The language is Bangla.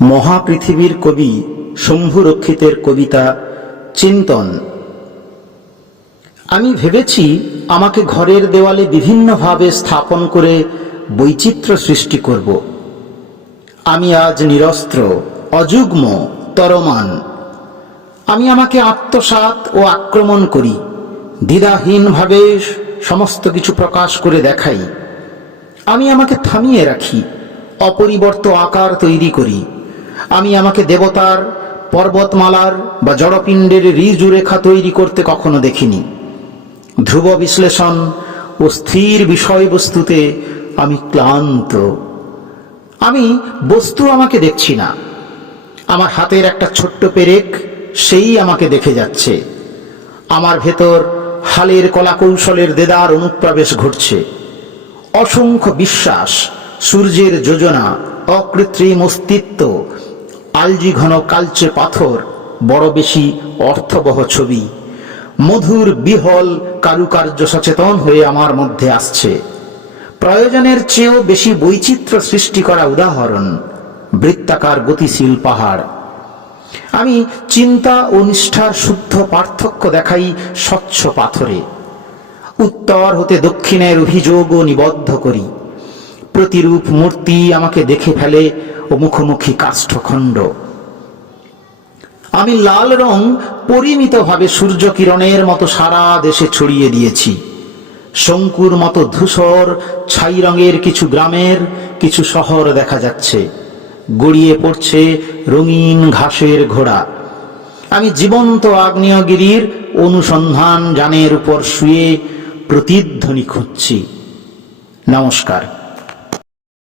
মহাপৃথিবীর কবি শম্ভু রক্ষিতের কবিতা, চিন্তন। আমি ভেবেছি আমাকে ঘরের দেওয়ালে বিভিন্নভাবে স্থাপন করে বৈচিত্র্য সৃষ্টি করব। আমি আজ নিরস্ত্র, অযুগ্ম, তরমান। আমি আমাকে আত্মসাৎ ও আক্রমণ করি, দ্বিধাহীনভাবে সমস্ত কিছু প্রকাশ করে দেখাই। আমি আমাকে থামিয়ে রাখি, অপরিবর্ত আকার তৈরি করি। আমি আমাকে দেবতার পর্বতমালার বা জড়পিণ্ডের ঋজু রেখা তৈরি করতে কখনো দেখিনি। ধ্রুব বিশ্লেষণ ও স্থির বিষয়বস্তুতে আমি ক্লান্ত। আমি বস্তু আমাকে দেখছি না। আমার হাতের একটা ছোট্ট পেরেক সেই আমাকে দেখে যাচ্ছে। আমার ভেতর হালের কলাকৌশলের দেদার অনুপ্রবেশ ঘটছে। অসংখ্য বিশ্বাস, সূর্যের যোজনা, অকৃত্রিম অস্তিত্ব আলজি ঘন কালচে পাথর, বড় বেশি অর্থবহ ছবি। মধুর বিহল কারুকার্য সচেতন হয়ে আমার মধ্যে আসছে। প্রয়োজনের চেয়েও বেশি বৈচিত্র্য সৃষ্টি করা উদাহরণ, বৃত্তাকার গতিশীল পাহাড়। আমি চিন্তা ও নিষ্ঠার শুদ্ধ পার্থক্য দেখাই স্বচ্ছ পাথরে। উত্তর হতে দক্ষিণের অভিযোগও নিবদ্ধ করি। প্রতিরূপ মূর্তি আমাকে দেখে ফেলে ও মুখোমুখি কাষ্ঠখণ্ড। আমি লাল রং পরিমিতভাবে সূর্য কিরণের মতো সারা দেশে ছড়িয়ে দিয়েছি। শঙ্কুর মতো ধূসর, ছাই রঙের কিছু গ্রামের, কিছু শহর দেখা যাচ্ছে। গড়িয়ে পড়ছে রঙিন ঘাসের ঘোড়া। আমি জীবন্ত আগ্নেয়গিরির অনুসন্ধান যানের উপর শুয়ে প্রতিধ্বনি খুঁজছি। নমস্কার।